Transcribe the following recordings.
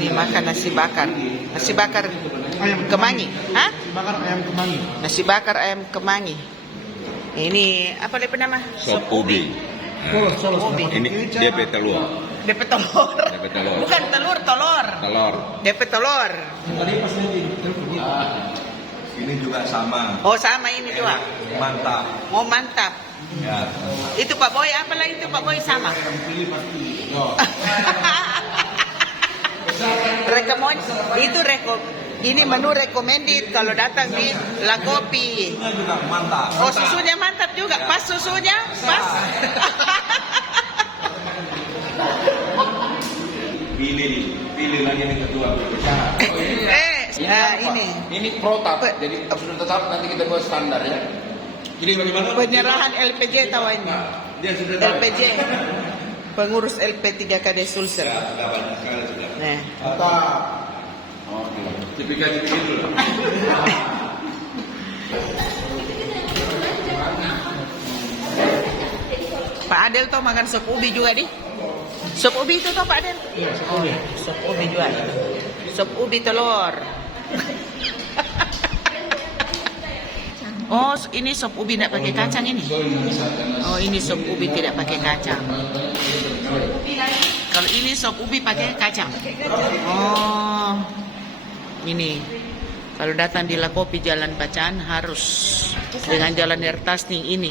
Ini makan nasi bakar. Nasi bakar Ayam kemangi. Hah? bakar ayam kemangi. Nasi bakar ayam kemangi. Ini apa dia nama? Sop ubi. Oh, Solo. Ubi. Ini DP telur. DP telur. DP telur. Bukan telur, telur. Telur. DP telur. Tadi pas nanti Ini juga sama. Oh sama ini juga. Mantap. Oh mantap. Ya. Itu Pak Boy apa lagi itu Pak Boy sama. Ini menu recommended kalau datang di La Kopi. Ini juga mantap. Oh susunya mantap juga. Pas susunya, pas. Pilih lagi yang kedua. Ini protap, jadi sudah tetap nanti kita buat standar ya. Ini bagaimana? penyerahan LPJ tahu ini. Dia sudah tahu. LPJ. Pengurus LP3KD Sulsel. Ya, sudah banyak sekali sudah. Nah, Oke. Tipikal dulu. Pak Adel tuh makan sop ubi juga di. Sop ubi itu tuh Pak Adel. Iya, sop ubi. Sop ubi juga. Sop ubi telur. Oh, ini sop ubi tidak pakai kacang ini. Oh, ini sop ubi tidak pakai kacang. Kalau ini sop ubi pakai kacang. Oh, ini. Kalau datang di La Kopi Jalan Bacaan harus dengan Jalan Ertasning ini.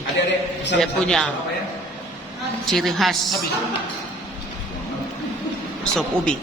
Dia punya ciri khas sop ubi.